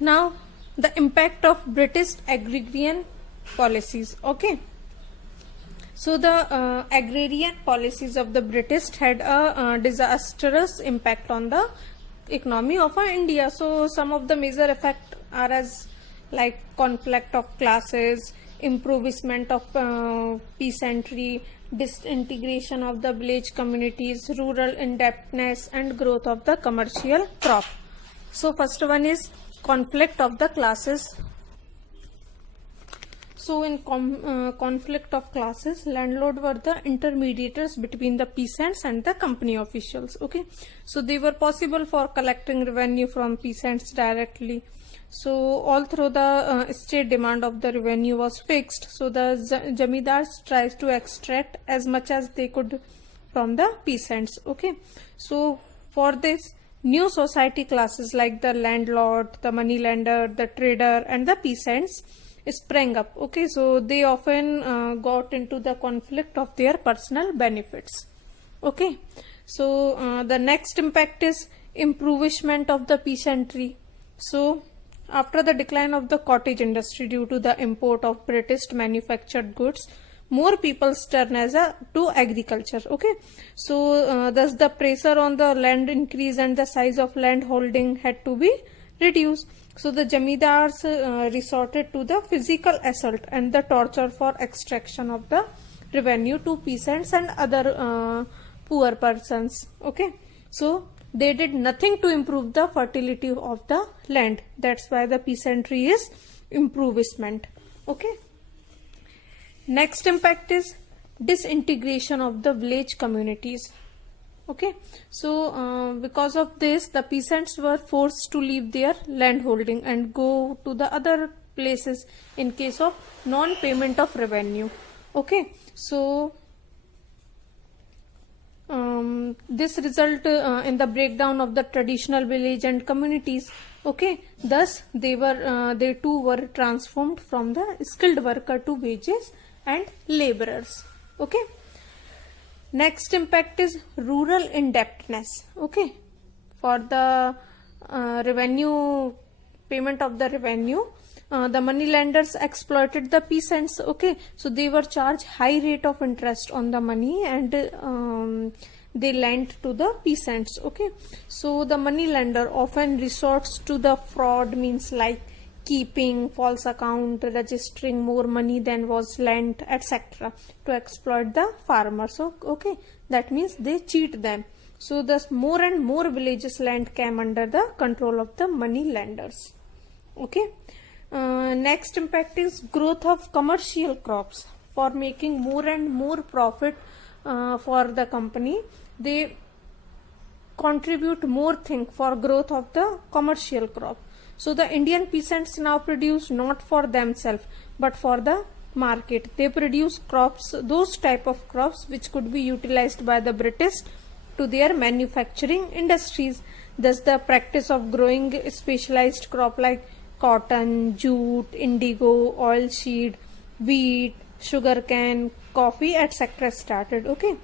Now, the impact of British agrarian policies. Okay. So the agrarian policies of the British had a disastrous impact on the economy of India. So some of the major effects are as like conflict of classes, improvement of peasantry, disintegration of the village communities, rural indebtedness, and growth of the commercial crop. So first one is conflict of the classes. So in conflict of classes, landlord were the intermediaries between the peasants and the company officials. Okay, so they were possible for collecting revenue from peasants directly. So all through the state demand of the revenue was fixed. So the jamidars tries to extract as much as they could from the peasants. Okay, so for this, new society classes like the landlord, the moneylender, the trader, and the peasants sprang up. Okay, so they often got into the conflict of their personal benefits. Okay, so the next impact is improvement of the peasantry. So after the decline of the cottage industry due to the import of British manufactured goods, more people turn to agriculture. Okay, so thus the pressure on the land increase and the size of land holding had to be reduced. So the jamidars resorted to the physical assault and the torture for extraction of the revenue to peasants and other poor persons. Okay, so they did nothing to improve the fertility of the land. That's why the peasantry is improvement. Okay, next impact is disintegration of the village communities. Okay, so because of this, the peasants were forced to leave their land holding and go to the other places in case of non-payment of revenue. Okay, so this result in the breakdown of the traditional village and communities. Okay, thus they too were transformed from the skilled worker to wages and laborers. Okay, next impact is rural indebtedness. Okay, for the revenue payment of the revenue, the money lenders exploited the peasants. Okay, so they were charged high rate of interest on the money and they lent to the peasants. Okay, so the money lender often resorts to the fraud, means like keeping false account, registering more money than was lent, etc., to exploit the farmers. So okay, that means they cheat them. So thus more and more villages land came under the control of the money lenders. Okay, next impact is growth of commercial crops. For making more and more profit for the company, they contribute more thing for growth of the commercial crop. So the Indian peasants now produce not for themselves but for the market. They produce crops, those type of crops which could be utilized by the British to their manufacturing industries. Thus the practice of growing specialized crop like cotton, jute, indigo, oilseed, wheat, sugarcane, coffee, etc. started. Okay,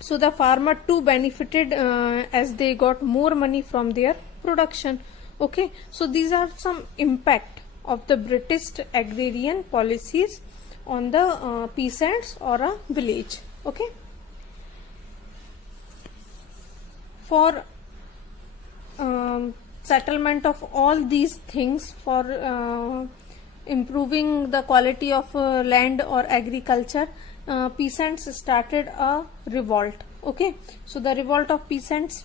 so the farmer too benefited as they got more money from their production. Okay, so these are some impact of the British agrarian policies on the peasants or a village. Okay, for settlement of all these things, for improving the quality of land or agriculture, peasants started a revolt. Okay, so the revolt of peasants,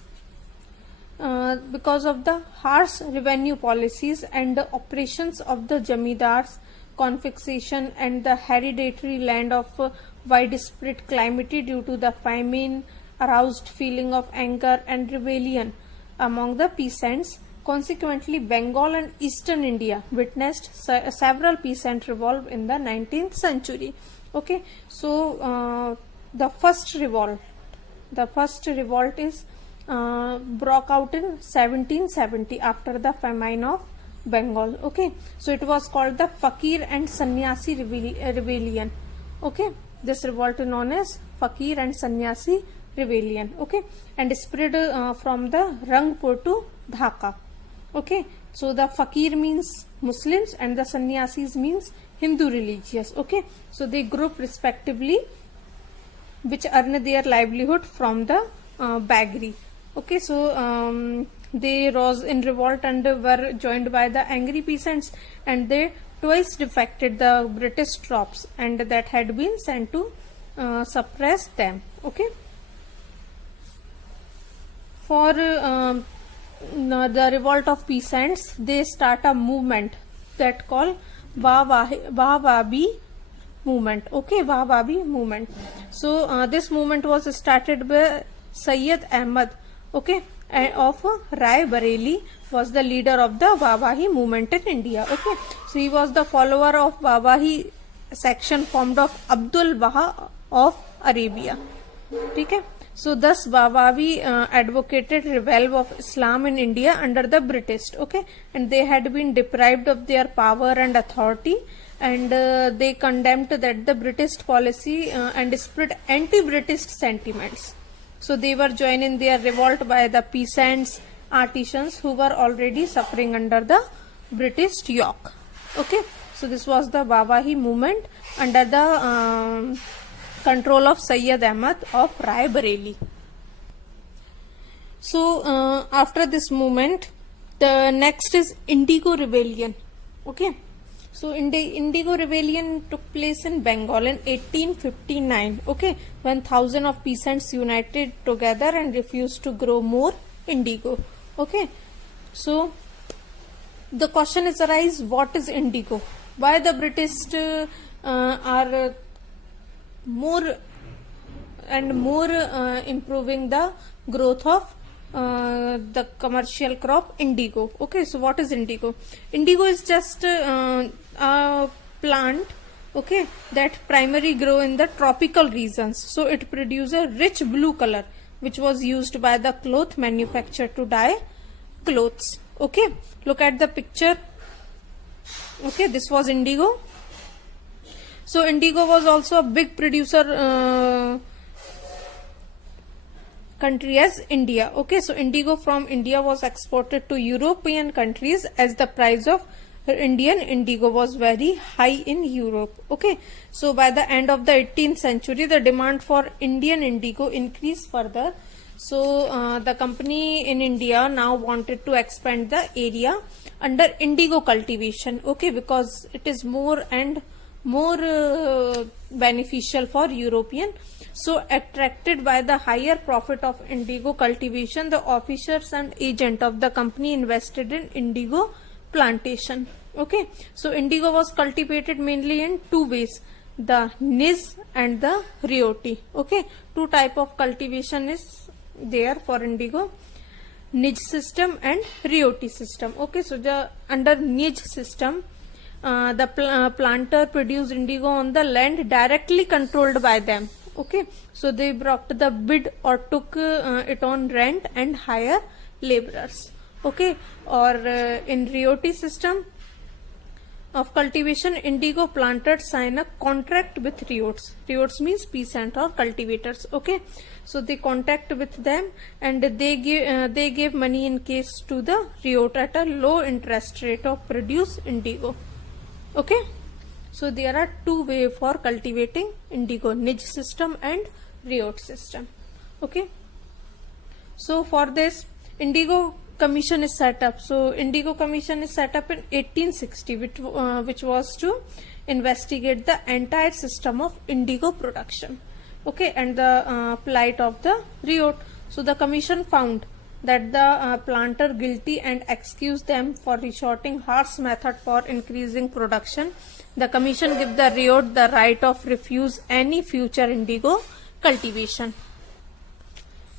because of the harsh revenue policies and the operations of the jamidars, confiscation and the hereditary land of widespread calamity due to the famine, aroused feeling of anger and rebellion among the peasants. Consequently, Bengal and Eastern India witnessed several peasant revolts in the 19th century. Okay, so the first revolt is broke out in 1770 after the famine of Bengal. Okay, so it was called the Fakir and Sannyasi rebellion. Okay, this revolt is known as Fakir and Sannyasi rebellion. Okay, and spread from the Rangpur to Dhaka. Okay, So the fakir means Muslims and the sannyasis means Hindu religious. Okay, so they group respectively which earn their livelihood from the baggery. Okay, so they rose in revolt and were joined by the angry peasants, and they twice defected the British troops and that had been sent to suppress them. Okay, for the revolt of peasants, they start a movement that called Wahhabi movement. Okay, Wahhabi movement. So this movement was started by Sayyid Ahmad, okay, of Rai Bareli was the leader of the Wahhabi movement in India. Okay, so he was the follower of Wahhabi section formed of Abdul Baha of Arabia. Okay, so thus Wahhabi advocated revival of Islam in India under the British. Okay, and they had been deprived of their power and authority, and they condemned that the British policy and spread anti-British sentiments. So they were joined in their revolt by the peasants, artisans who were already suffering under the British yoke. Okay, so this was the Wahhabi movement under the control of Sayyid Ahmad of Rai Bareli. So after this movement, the next is Indigo Rebellion. Okay, so Indigo Rebellion took place in Bengal in 1859. Okay, when thousands of peasants united together and refused to grow more indigo. Okay, so the question is arise: what is indigo? Why the British are more and more improving the growth of the commercial crop indigo? Okay, so what is indigo? Indigo is just a plant, okay, that primarily grow in the tropical regions. So it produces a rich blue color which was used by the cloth manufacturer to dye clothes. Okay, look at the picture. Okay, this was indigo. So indigo was also a big producer country as India. Okay, so indigo from India was exported to European countries as the price of Indian indigo was very high in Europe. Okay, so by the end of the 18th century, the demand for Indian indigo increased further. So the company in India now wanted to expand the area under indigo cultivation. Okay, because it is more and more beneficial for European. So attracted by the higher profit of indigo cultivation, the officers and agent of the company invested in indigo plantation. Okay, so indigo was cultivated mainly in two ways, the Nij and the Rayoti. Okay, two type of cultivation is there for indigo, Nij system and Rayoti system. Okay, so the under Nij system, the planter produced indigo on the land directly controlled by them. Okay, so they brought the bid or took it on rent and hire laborers. Okay, or in Rayoti system of cultivation, indigo planters sign a contract with Ryots. Ryots means peasant or cultivators. Okay, so they contact with them and they give money in case to the Ryot at a low interest rate of produce indigo. Okay, so there are two ways for cultivating indigo, Nij system and Ryot system. Okay, so for this indigo commission is set up. So indigo commission is set up in 1860, which was to investigate the entire system of indigo production. Okay, and the plight of the Ryot. So the commission found that the planter guilty and excused them for resorting harsh method for increasing production. The commission give the Ryot the right of refuse any future indigo cultivation.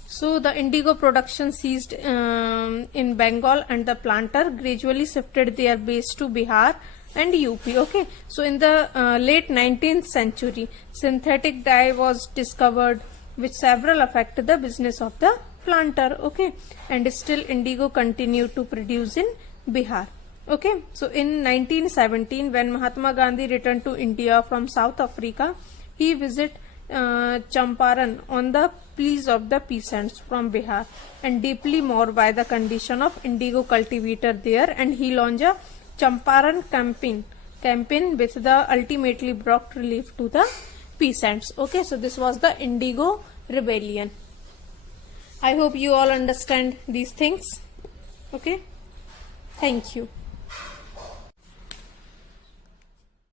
So the indigo production ceased in Bengal and the planter gradually shifted their base to Bihar and UP. Okay, so in the late 19th century, synthetic dye was discovered which several affected the business of the planter. Okay, and still indigo continued to produce in Bihar. Okay, so in 1917 when Mahatma Gandhi returned to India from South Africa, he visited Champaran on the pleas of the peasants from Bihar, and deeply moved by the condition of indigo cultivator there, and he launched a Champaran campaign which the ultimately brought relief to the peasants. Okay, so this was the Indigo Rebellion. I hope you all understand these things. Okay, thank you.